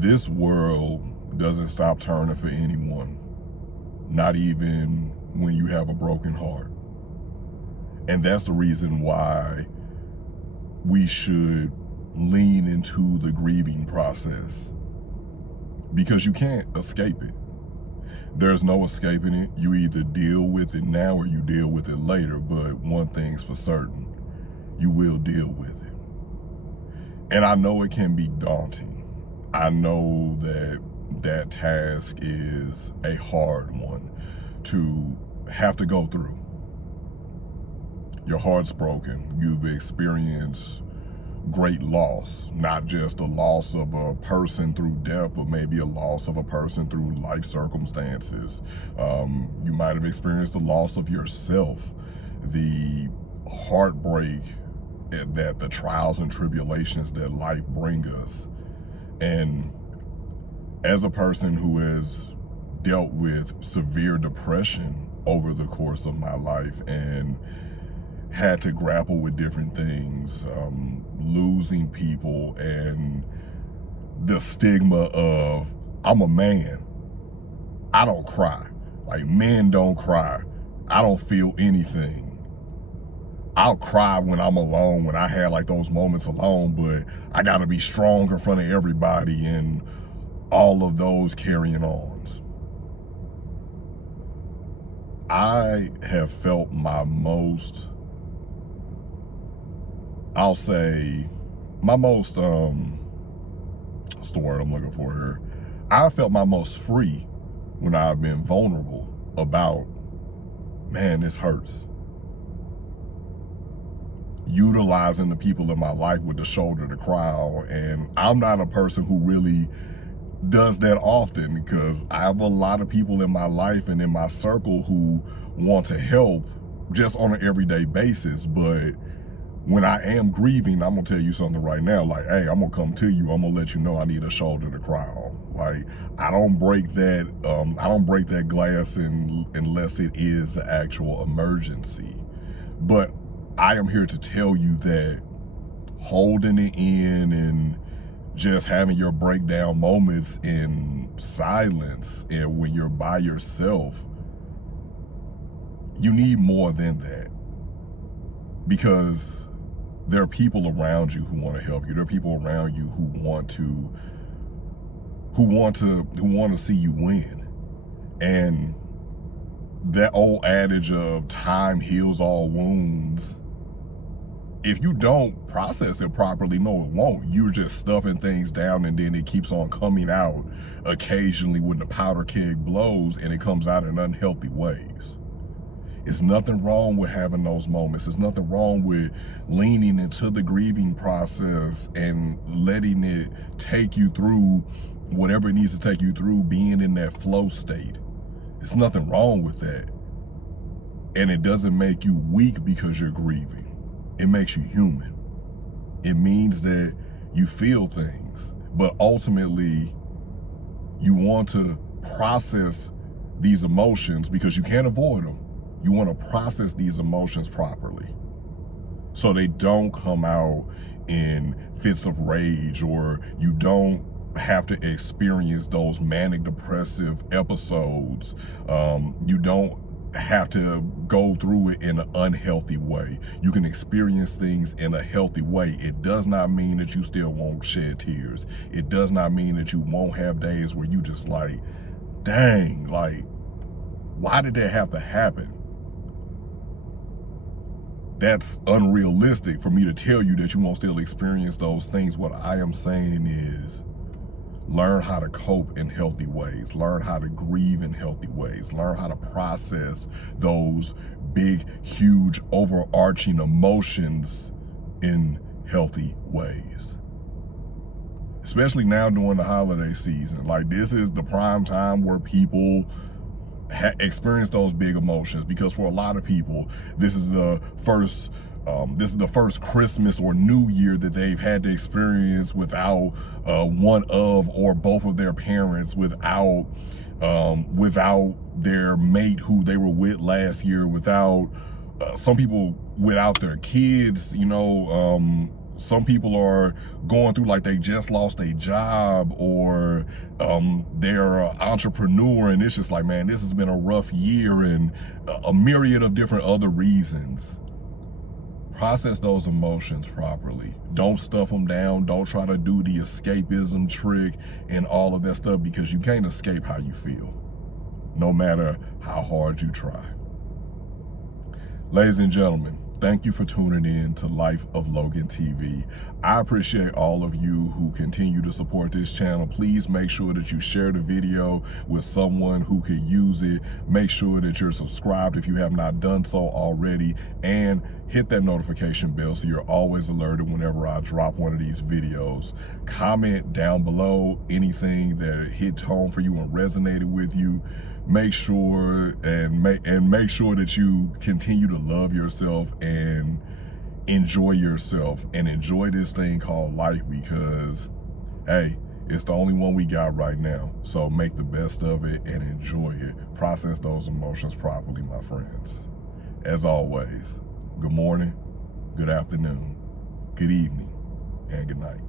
This world doesn't stop turning for anyone, not even when you have a broken heart. And that's the reason why we should lean into the grieving process, because you can't escape it. There's no escaping it. You either deal with it now or you deal with it later, but one thing's for certain, you will deal with it. And I know it can be daunting. I know that that task is a hard one to have to go through. Your heart's broken. You've experienced great loss, not just the loss of a person through death, but maybe a loss of a person through life circumstances. You might have experienced the loss of yourself, the heartbreak that the trials and tribulations that life bring us. And as a person who has dealt with severe depression over the course of my life and had to grapple with different things, losing people and the stigma of, I'm a man, I don't cry. Like, men don't cry. I don't feel anything. I'll cry when I'm alone, when I had like those moments alone, but I gotta be strong in front of everybody, and all of those carrying ons. I have felt my most, I'll say, my most, what's the word I'm looking for here? I felt my most free when I've been vulnerable about, man, this hurts. Utilizing the people in my life with the shoulder to cry on. And I'm not a person who really does that often, because I have a lot of people in my life and in my circle who want to help just on an everyday basis. But when I am grieving, I'm gonna tell you something right now. Like, hey, I'm gonna come to you. I'm gonna let you know I need a shoulder to cry on. Like, I don't break that glass unless it is an actual emergency. But I am here to tell you that holding it in and just having your breakdown moments in silence and when you're by yourself, you need more than that. Because there are people around you who want to help you. There are people around you who want to see you win. And that old adage of time heals all wounds, if you don't process it properly, no, it won't. You're just stuffing things down, and then it keeps on coming out occasionally when the powder keg blows, and it comes out in unhealthy ways. It's nothing wrong with having those moments. There's nothing wrong with leaning into the grieving process and letting it take you through whatever it needs to take you through, being in that flow state. There's nothing wrong with that. And it doesn't make you weak because you're grieving. It makes you human. It means that you feel things, but ultimately you want to process these emotions because you can't avoid them. You want to process these emotions properly so they don't come out in fits of rage, or you don't have to experience those manic depressive episodes. You don't have to go through it in an unhealthy way. You can experience things in a healthy way. It does not mean that you still won't shed tears. It does not mean that you won't have days where you just like, dang, like, why did that have to happen? That's unrealistic for me to tell you that you won't still experience those things. What I am saying is, learn how to cope in healthy ways. Learn how to grieve in healthy ways. Learn how to process those big, huge, overarching emotions in healthy ways. Especially now during the holiday season. Like, this is the prime time where people experience those big emotions, because for a lot of people, this is the first Christmas or New Year that they've had to experience without one of or both of their parents, without their mate who they were with last year, without some people without their kids, Some people are going through like they just lost a job, or they're an entrepreneur, and it's just like, man, this has been a rough year, and a myriad of different other reasons. Process those emotions properly. Don't stuff them down. Don't try to do the escapism trick and all of that stuff, because you can't escape how you feel, no matter how hard you try. Ladies and gentlemen, thank you for tuning in to Life of Logan TV. I appreciate all of you who continue to support this channel. Please make sure that you share the video with someone who could use it. Make sure that you're subscribed if you have not done so already, and hit that notification bell so you're always alerted whenever I drop one of these videos. Comment down below anything that hit home for you and resonated with you. Make sure make sure that you continue to love yourself and enjoy yourself, and enjoy this thing called life, because hey, it's the only one we got right now. So make the best of it and enjoy it. Process those emotions properly, my friends. As always, good morning, good afternoon, good evening, and good night.